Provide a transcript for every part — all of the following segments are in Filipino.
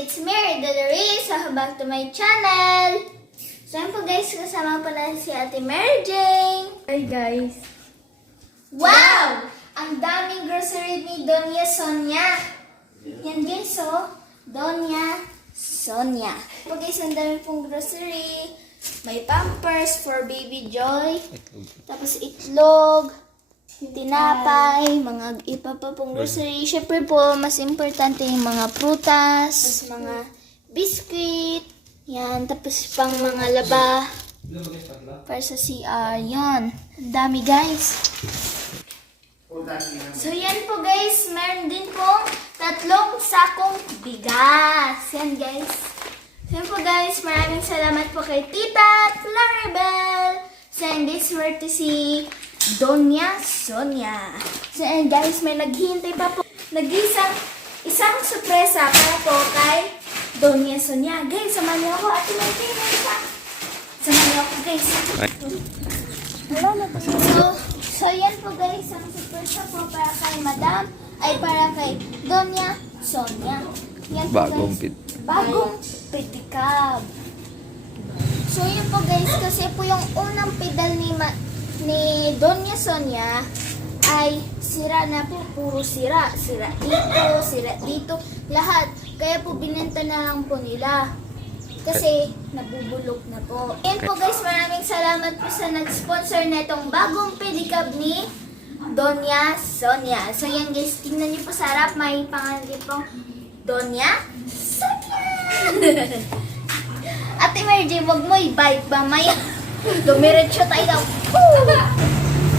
it's me, Delary. Welcome back to my channel. So yun po guys, kasama po na si Ate Mary Jane. Hi guys. Wow! Ang daming grocery ni Doña Sonia. Yan guys, oh. Doña Sonia. Po guys, ang dami pong grocery. May Pampers for Baby Joy. Tapos itlog. Tinapay, mga iba pa pong grocery. Siyempre po, mas importante yung mga prutas, mga biscuit, yan, tapos pang mga laba para sa CR, yan. Ang dami guys. So yan po guys, meron din pong 3 sakong bigas. Yan guys. So yan po guys, maraming salamat po kay Tita Claribel. So yan guys, we're to see Doña Sonia. So and guys, may naghihintay pa po. Isang sorpresa para po kay Doña Sonia. Guys, samahan niyo ako. Ate Martin, samahan niyo ako guys. So yan po guys, ang sorpresa po para kay Madam, ay para kay Doña Sonia. Yan po Bagong guys. Bagong pedicab. So yun po guys, kasi po yung unang pedal ni Doña Sonia ay sira na po, puro sira. Sira dito, lahat. Kaya po binenta na lang po nila. Kasi nabubulok na po. Ayan po guys, maraming salamat po sa nag-sponsor na itong bagong pedicab ni Doña Sonia. So yan guys, tingnan niyo po sa harap, may pangalan pong Doña Sonia. Ate Mary Jane, wag mo i-bike ba? Maya, dumiretso tayo daw.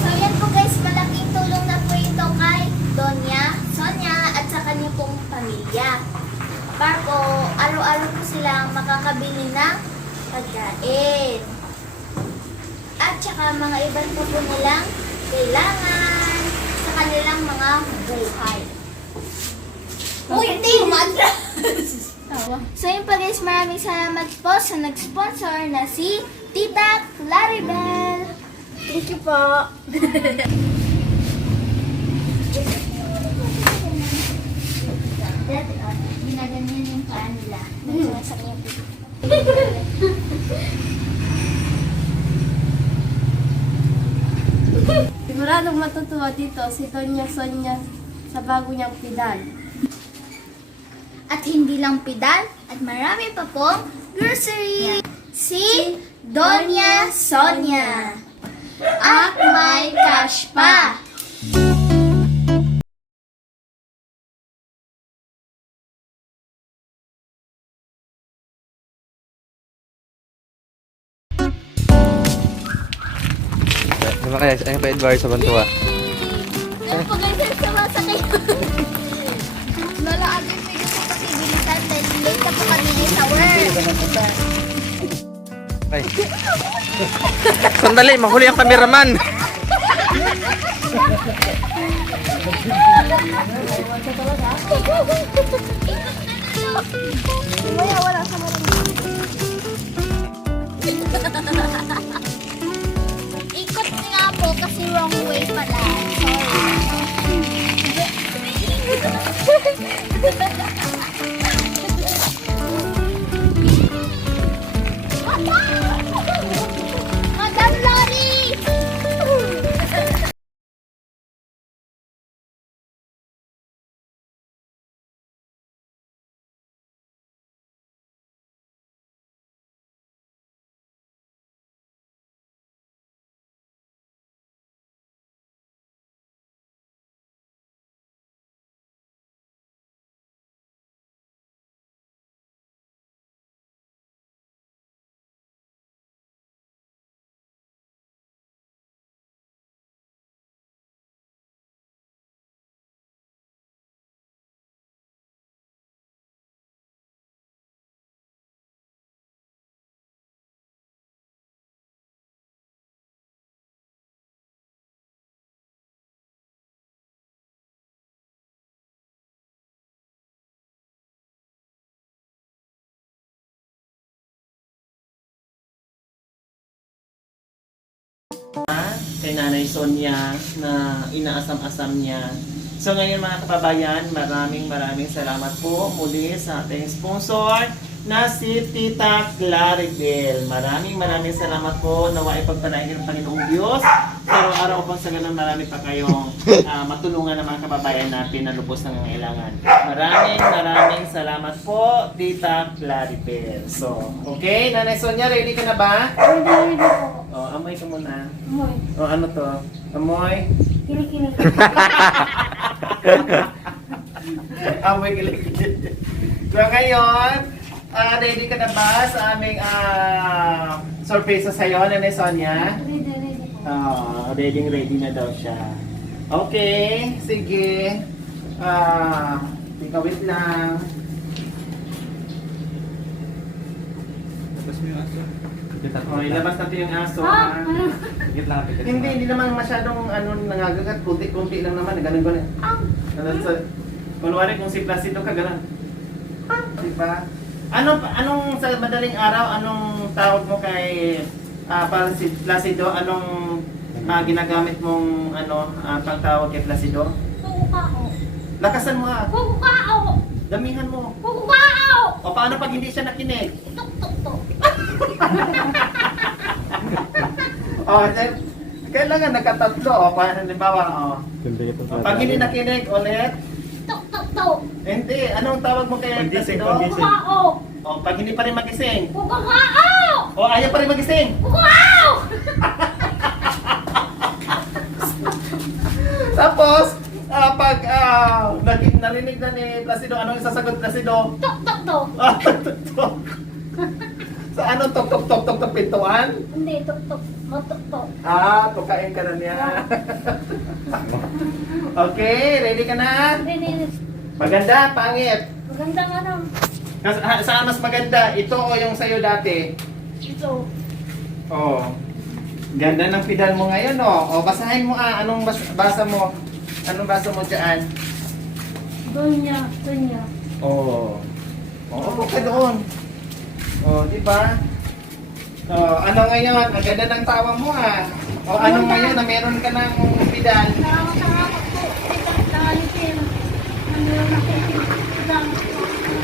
So yan po guys, malaking tulong na po ito kay Doña Sonia at sa kanya pong pamilya. Para po, araw-araw po silang makakabili ng pagkain. At saka mga iban po nilang kailangan sa kanilang mga buhay. Uy, hindi! Madras! So yun po guys, maraming salamat po sa nag-sponsor na si Tita Claribel. Thank you po. Ginaganyan yung paa nila. Sakit. Siguradong matutuwa dito si Doña Sonia sa bago niyang pedal. At hindi lang pedal, at marami pa pong grocery. Si Doña Sonia. At may cash pa. Ano kaya? Ano pa Edward sa Bantua? Ano po guys, sumasakay. Lola, agad pwede po pasibilitan dahil late na po kami sa work. Ay. Sandali, mahuli ang kameraman. Maya, wala sa ikot nga po kasi wrong way pala. Madam Lori! Kay Nanay Sonia na inaasam-asam niya So ngayon mga kababayan, maraming salamat po muli sa ating sponsor na si Tita Claribel. Maraming salamat po. Nawa ipagpalain ng Panginoong Diyos. Araw-araw upang sa ganun marami pa kayong matulungan ng mga kababayan natin na lubos ng kailangan. Maraming salamat po, Tita Claribel. So, okay, Nanay Sonia, ready ka na ba? Ready po. O, amoy ka muna. Amoy. O, ano to? Amoy? Kilikili. Amoy kilikili. So, ngayon, ready ka na ba sa aming surprise sa'yo, Nanay Sonia? Ready po. Ready na daw siya. Okay, sige. Wait lang. Tapos mo yung aso. Okay, labas natin yung aso. Ah, ha? ano? Higit lang, higit Hindi naman masyadong nangagat. Kunti lang naman. Ganun. Kunwari kung si Placido ka, ganun. Diba? Anong sa madaling araw, anong tawag mo kay Placido? Anong ginagamit mong pangtawag kay Placido? Kukukao. Lakasan mo ha. Kukukao. Damihan mo. Kukukao. O paano pag hindi siya nakinig? Tuk, tuk, tuk. Kailangan nagkatatlo. O paano, halimbawa, pag hindi nakinig, ulit. Tuk, tuk, tuk. Hindi, anong tawag mo kay Placido? Kukukao. O pag hindi pa rin magising. Kukukao. O ayaw pa rin magising. Kukukao. Tapos, pag narinig na ni Placido, anong isasagot Placido? Tuk, tuk, tuk. Tok. Sa anong tok pintuan? Hindi, tuk, tuk. Matuk, Tukain ka na niya. Okay, ready ka na? Ready. Maganda, pangit. Magandang ano. Saan mas maganda? Ito o yung sa'yo dati? Ito. Oh. Ganda ng pedal mo ngayon, oh. O, basahin mo anong basa mo? Anong basa mo dyan? Donya. Oo. Upo ka doon. Di ba? Ano ngayon? Ang ganda ng tawa mo ano ngayon na meron ka ng pedal? Salamat po. Talipin. Ano yung nakikita?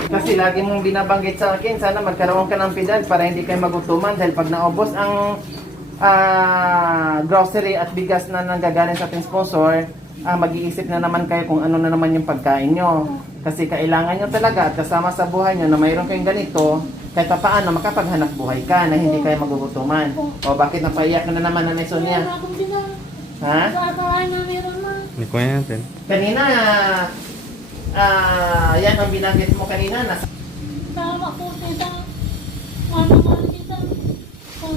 Kasi lagi mong binabanggit sa akin, sana magkaroon ka ng pedal para hindi kayo magutuman dahil pag naubos ang grocery at bigas na nanggagaling sa ating sponsor, mag-iisip na naman kayo kung ano na naman yung pagkain nyo. Kasi kailangan nyo talaga at kasama sa buhay nyo na mayroon kayong ganito, kahit pa paano makapaghanap buhay ka na hindi kayo magugutuman. O bakit napaiyak ka na naman, Nanay Sonia? Meron akong bilang. Ha? Kakain na meron na. Hindi ko yan natin. Kanina, yan ang binanggit mo kanina. Tama po, tita. Ano tita? So,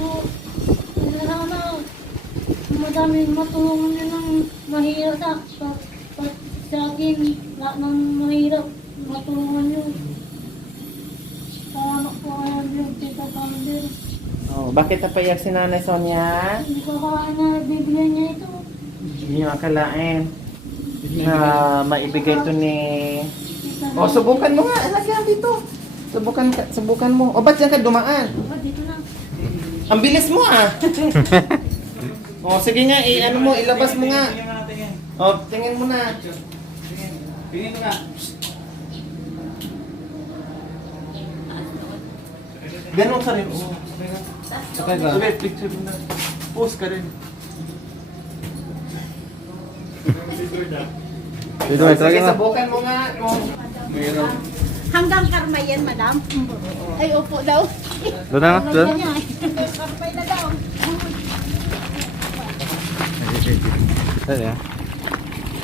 sana madaming matulungan niyo ng mahirap sa akin. Lahat ng mahirap, matulungan niyo. Paano po kaya yung tita Campbell? Bakit napaiyak si Nanay Sonia? Hindi ko kaya na bibigyan niya ito. Hindi nyo akalain na maibigay to ni... Tita subukan mo nga. Anak yan dito. Subukan mo. Ba't yan ka dumaan? dito na. Ang bilis mo sige nga, ilabas mo nga. Tingin mo na. Tingin mo nga. Ganon ka rin. Sakay ka. Ulit, picture mo na. Post ka rin. Dito ay Sige, talaga na. subukan mo nga. Hanggang karma yan, madam. Ay, opo daw. Doon na, doon. Karma na daw. Ano yan?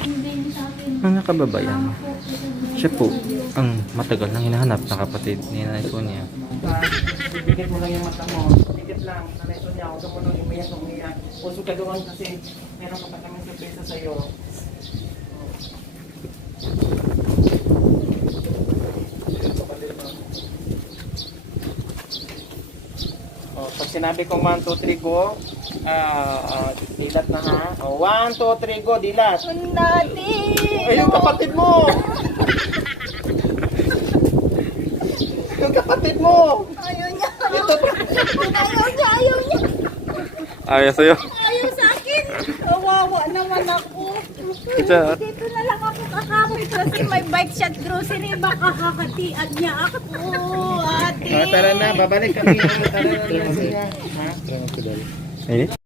Hindi sa akin. Mga kababayan, siya po ang matagal nang hinahanap na kapatid ni Nanay Sonia. Pipikit mo lang yung mata mo. Pipikit lang. Nanay Sonia, huwag ka mo nang umiyak. Puso ka doon kasi meron ka pa kami surpresa sa'yo. Pag sinabi kong 1, 2, 3, go, dilat na ha. 1, 2, 3, go, dilat. Ay, yung kapatid mo! Yung kapatid mo! Ayaw niya. Ito, Ayaw niya. Ayaw sa'yo. Ayaw sa akin. Kawawa naman ako. Ito. Dito na lang ako Kasi may bike shot grocery, baka kakatian niya ako. Ate. Tara na, babalik kami. Tara na. Init?